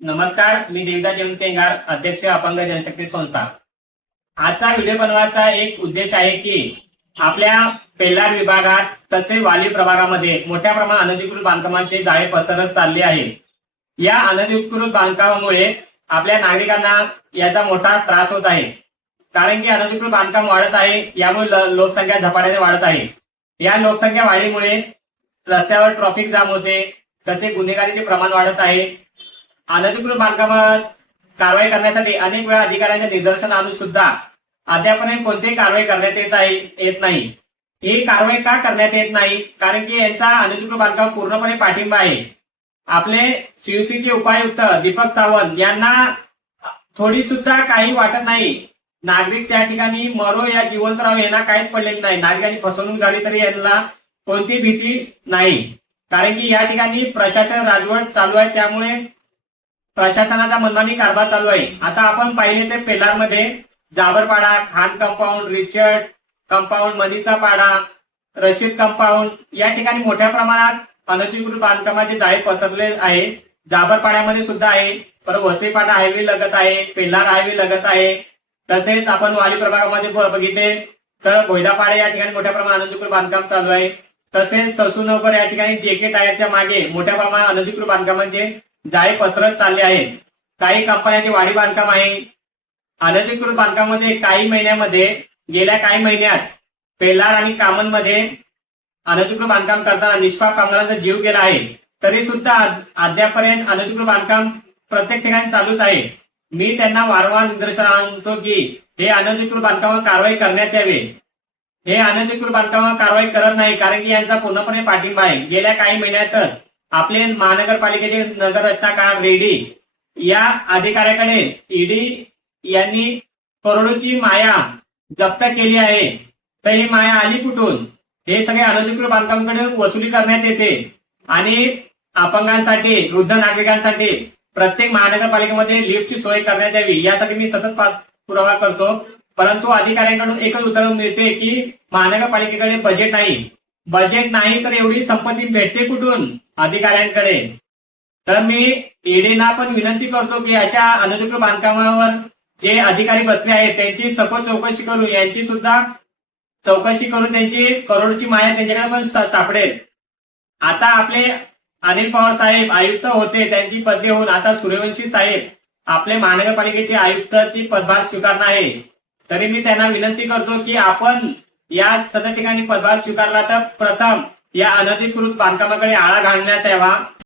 नमस्कार मी देवदा जयंतेंगार अध्यक्ष अपंग जनशक्ती संस्था. आजचा व्हिडिओ बनवायचा एक उद्देश आहे की आपल्या पेल्लार विभागात तसे वाली प्रभागामध्ये मोठ्या प्रमाणात अनधिकृत बांधकामांचे जाळे पसरत चालले आहे या अनधिकृत बांधकामामुळे आपल्या नागरिकांना याचा मोठा त्रास होत आहे. कारण की अनधिकृत बांधकाम वाढत आहे यामुळे लोकसंख्या झपाट्याने वाढत आहे. या लोकसंख्या वाढीमुळे रस्त्यावर ट्रॉफिक जाम होते तसे गुन्हेगारीचे प्रमाण वाढत आहे. अनधिकृत बांधकामात कारवाई करण्यासाठी अनेक वेळा अधिकाऱ्यांच्या निदर्शन आणून सुद्धा अद्यापपर्यंत कोणतीही कारवाई करण्यात येत आहे येत नाही. ही कारवाई का करण्यात येत नाही? कारण की यांचा अनधिकृत बांधकाम पूर्णपणे पाठिंबा आहे. आपले सीयूसीचे उपायुक्त दीपक सावंत यांना थोडी सुद्धा काही वाटत नाही. नागरिक त्या ठिकाणी मरो या जिवंतराव यांना काहीच पडलेलं नाही. नागरिकांनी फसवणूक झाली तरी यांना कोणती भीती नाही. कारण की या ठिकाणी प्रशासन राजवट चालू आहे त्यामुळे प्रशासनाचा मनमानी कारभार चालू आहे. आता आपण पाहिले ते पेलारमध्ये Jabarpada Khan compound Richard compound मनीचा पाडा रशीद कंपाऊंड या ठिकाणी मोठ्या प्रमाणात अनधिकृत बांधकामाचे जाळे पसरले आहे. जाबरपाड्यामध्ये सुद्धा आहे. परत वसईपाटा हायवे लगत आहे. पेल्लार हायवे लगत आहे. तसेच आपण वाली प्रभागामध्ये बघितले तर भोयदापाडा या ठिकाणी मोठ्या प्रमाणात अनधिकृत बांधकाम चालू आहे. तसेच ससूनगर या ठिकाणी जेके टायरच्या मागे मोठ्या प्रमाणात अनधिकृत बांधकामांचे जाळे पसरत चालले आहेत. काही कंपन्यांचे वाढी बांधकाम आहे. अनधिकृत बांधकामामध्ये काही महिन्यामध्ये गेल्या काही महिन्यात पेलार आणि कामनमध्ये अनधिकृत बांधकाम करताना निष्पाप कामगारांचा जीव गेला आहे. तरी सुद्धा अद्यापर्यंत अनधिकृत बांधकाम प्रत्येक ठिकाणी चालूच आहे. मी त्यांना वारंवार निदर्शन आणतो की हे अनधिकृत बांधकामावर कारवाई करण्यात यावे. हे अनधिकृत बांधकामावर कारवाई करत नाही कारण की यांचा पूर्णपणे पाठिंबा आहे. गेल्या काही महिन्यातच आपले महानगरपालिकेचे नगर रचनाकार रेडी या अधिकाऱ्याकडे ईडी यांनी करोडोची माया जप्त केली आहे. तर ही माया आली कुठून? हे सगळे अनधिकृत बांधकामकडे वसुली करण्यात येते. आणि अपंगांसाठी वृद्ध नागरिकांसाठी प्रत्येक महानगरपालिकेमध्ये लिफ्टची सोय करण्यात यावी यासाठी मी सतत पाठपुरावा करतो. परंतु अधिकाऱ्यांकडून एकच उत्तर मिळते की महानगरपालिकेकडे बजेट नाही. बजेट नाही तर एवढी संपत्ती भेटते कुठून? अधिकाऱ्यांकडे. तर मी ईडीना पण विनंती करतो की अशा अनधिकृत बांधकामावर जे अधिकारी बसले आहेत त्यांची सखोल चौकशी करून यांची सुद्धा चौकशी करून त्यांची करोडची माया त्यांच्याकडे पण सापडेल. आता आपले अनिल पवार साहेब आयुक्त होते त्यांची पदवी होऊन आता सूर्यवंशी साहेब आपले महानगरपालिकेचे आयुक्ताची पदभार स्वीकारणार आहे. तरी मी त्यांना विनंती करतो की आपण या सदर ठिकाणी पदभार स्वीकारला तर प्रथम या अनधिकृत बांधकामाकडे आळा घालण्यात यावा.